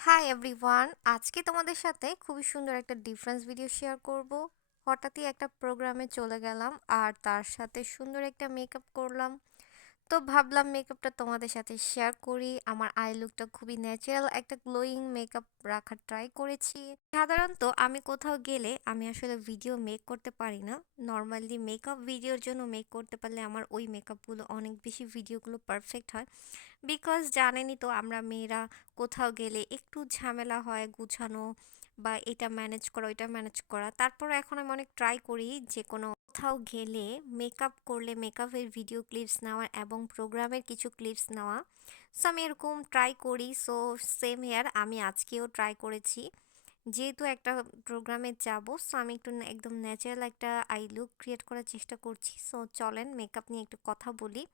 Hi everyone, আজকে তোমাদের সাথে খুবই সুন্দর একটা ডিফারেন্স ভিডিও শেয়ার করব। হঠাৎই একটা প্রোগ্রামে চলে গেলাম আর তার সাথে সুন্দর একটা মেকআপ করলাম। তো ভাবলাম মেকআপটা তোমাদের সাথে শেয়ার করি। আমার আই লুকটা খুবই ন্যাচারাল একটা গ্লোয়িং মেকআপ রাখার ট্রাই করেছি। সাধারণত আমি কোথাও গেলে আমি আসলে ভিডিও মেক করতে পারি না। নর্মালি মেকআপ ভিডিওর জন্য মেক করতে পারলে আমার ওই মেকআপগুলো অনেক বেশি ভিডিওগুলো পারফেক্ট হয়। বিকজ জানেনই তো আমরা মেয়েরা কোথাও গেলে একটু ঝামেলা হয় গুছানো বা এটা ম্যানেজ করা ওইটা ম্যানেজ করা। তারপর এখন আমি অনেক ট্রাই করি যে কোনো কোথাও গেলে মেকআপ করলে মেকআপের ভিডিও ক্লিপস নেওয়া এবং প্রোগ্রামের কিছু ক্লিপস নেওয়া। সো আমি এরকম ট্রাই করি। সো সেম হেয়ার আমি আজকেও ট্রাই করেছি, যেহেতু একটা প্রোগ্রামে যাব। সো আমি একটু একদম ন্যাচারাল একটা আই লুক ক্রিয়েট করার চেষ্টা করছি। সো চলেন মেকআপ নিয়ে একটু কথা বলি।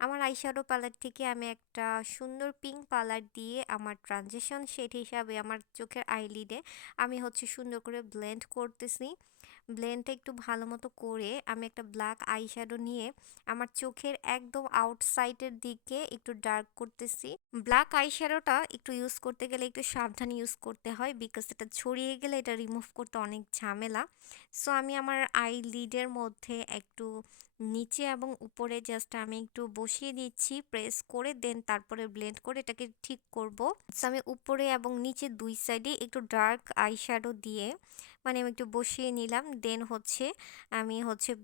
আমার আইশ্যাডো প্যালেট থেকে আমি একটা সুন্দর পিঙ্ক কালার দিয়ে আমার ট্রানজিশন শেড হিসাবে আমার চোখের আইলিডে আমি সুন্দর করে ব্লেন্ড করতেছি। ব্লেন্ডটা একটু ভালো মতো করে আমি একটা ব্ল্যাক আইশ্যাডো নিয়ে আমার চোখের একদম আউটসাইডের দিকে একটু ডার্ক করতেছি। ব্ল্যাক আইশ্যাডোটা একটু ইউজ করতে গেলে একটু সাবধানে ইউজ করতে হয়, বিকজ এটা ছড়িয়ে গেলে এটা রিমুভ করতে অনেক ঝামেলা। সো আমি আমার আইলিডের মধ্যে একটু নিচে এবং উপরে জাস্ট আমি একটু বসিয়ে দিচ্ছি প্রেস করে, দেন তারপরে ব্লেন্ড করে এটাকে ঠিক করব। সো আমি উপরে এবং নিচে দুই সাইডে একটু ডার্ক আইশ্যাডো দিয়ে মানে আমি একটু বসিয়ে নিলাম। দেন আমি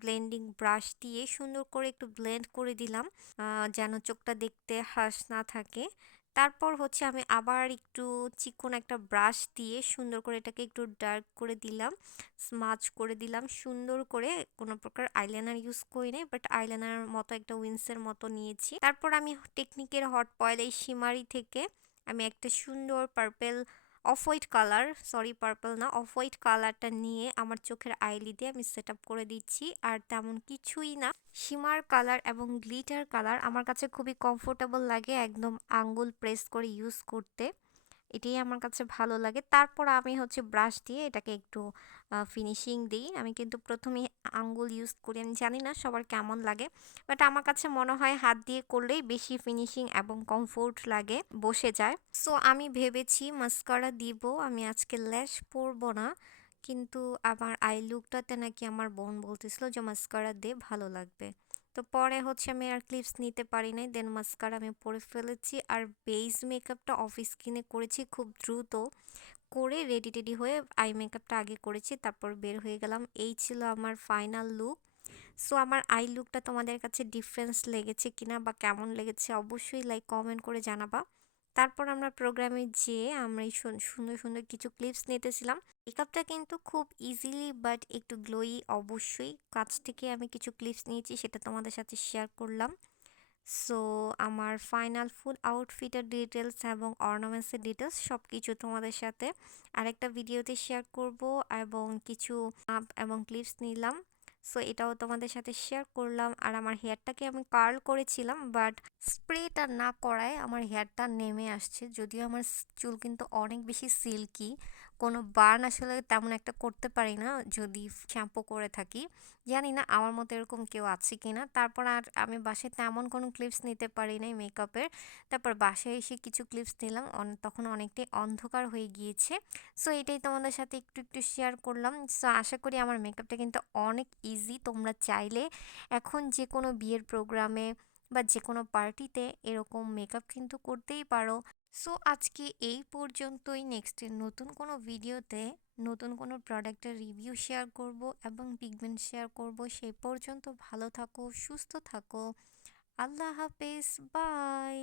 ব্লেন্ডিং ব্রাশ দিয়ে সুন্দর করে একটু ব্লেন্ড করে দিলাম, যেন চোখটা দেখতে হার্শ না থাকে। তারপর আমি আবার একটু চিকন একটা ব্রাশ দিয়ে সুন্দর করে এটাকে একটু ডার্ক করে দিলাম, স্মাচ করে দিলাম সুন্দর করে। কোনো প্রকার আইলাইনার ইউজ করি নাই, বাট আইলাইনার মতো একটা উইন্সের মতো নিয়েছি। তারপর আমি টেকনিকের হট পয়েল এই শিমারি থেকে আমি একটা সুন্দর purple off white colour, sorry purple না, অফ হোয়াইট কালারটা নিয়ে আমার চোখের আইলিডে আমি সেট আপ করে দিচ্ছি। আর তেমন কিছুই না, শিমার কালার এবং গ্লিটার কালার আমার কাছে খুবই কমফোর্টেবল লাগে একদম আঙ্গুল প্রেস করে ইউজ করতে, এটাই আমার কাছে ভালো লাগে। তারপর আমি ব্রাশ দিয়ে এটাকে একটু ফিনিশিং দিই। আমি কিন্তু প্রথমে আঙ্গুল ইউজ করি, আমি জানি না সবার কেমন লাগে, বাট আমার কাছে মনে হয় হাত দিয়ে করলেই বেশি ফিনিশিং এবং কমফোর্ট লাগে, বসে যায়। সো আমি ভেবেছি মাস্কারা দিব, আমি আজকে ল্যাশ পরবো না। কিন্তু আমার আই লুকটাতে নাকি আমার বোন বলতেছিল যে মাস্কারা দে, ভালো লাগবে। তো পরে আমি আর ক্লিপস নিতে পারি নাই, দেন মাস্কারা আমি পরে ফেলেছি। আর বেস মেকআপটা অফ স্কিনে করেছি খুব দ্রুত করে, রেডি টেডি হয়ে আই মেকআপটা আগে করেছি, তারপর বের হয়ে গেলাম। এই ছিল আমার ফাইনাল লুক। সো আমার আই লুকটা তোমাদের কাছে ডিফারেন্স লেগেছে কিনা বা কেমন লেগেছে অবশ্যই কমেন্ট করে জানাবা। তারপর আমরা প্রোগ্রামে যেয়ে আমরা এই সুন্দর সুন্দর কিছু ক্লিপস নিতেছিলাম। মেকআপটা কিন্তু খুব ইজিলি বাট একটু গ্লোয়ি, অবশ্যই কাছ থেকে আমি কিছু ক্লিপস নিয়েছি, সেটা তোমাদের সাথে শেয়ার করলাম। সো আমার ফাইনাল ফুল আউটফিটের ডিটেলস এবং অর্নামেন্টসের ডিটেলস সব কিছু তোমাদের সাথে আরেকটা ভিডিওতে শেয়ার করব। এবং কিছু আপ এবং ক্লিপস নিলাম, সো এটাও তোমাদের সাথে শেয়ার করলাম। আর আমার হেয়ারটাকে আমি কার্ল করেছিলাম, বাট স্প্রেটা না করায় আমার হেয়ারটা নেমে আসছে। যদিও আমার চুল কিন্তু অনেক বেশি সিল্কি, কোনো বার্ন আসলে তেমন একটা করতে পারি না যদি শ্যাম্পু করে থাকি। জানি না আমার মতো এরকম কেউ আছে কিনা। তারপর আর আমি বাসায় তেমন কোনো ক্লিপস নিতে পারি নাই মেকআপের। তারপর বাসায় এসে কিছু ক্লিপস নিলাম, তখন অনেকটাই অন্ধকার হয়ে গিয়েছে। সো এটাই তোমাদের সাথে একটু একটু শেয়ার করলাম। সো আশা করি আমার মেকআপটা কিন্তু অনেক ইজি, তোমরা চাইলে এখন যে কোনো বিয়ের প্রোগ্রামে বা যে কোনো পার্টিতে এরকম মেকআপ কিন্তু করতেই পারো। সো আজকে এই পর্যন্তই। নেক্সটের নতুন কোনো ভিডিওতে নতুন কোনো প্রোডাক্টের রিভিউ শেয়ার করব এবং পিগমেন্ট শেয়ার করব। সেই পর্যন্ত ভালো থাকো, সুস্থ থাকো। আল্লাহ হাফেজ, বাই।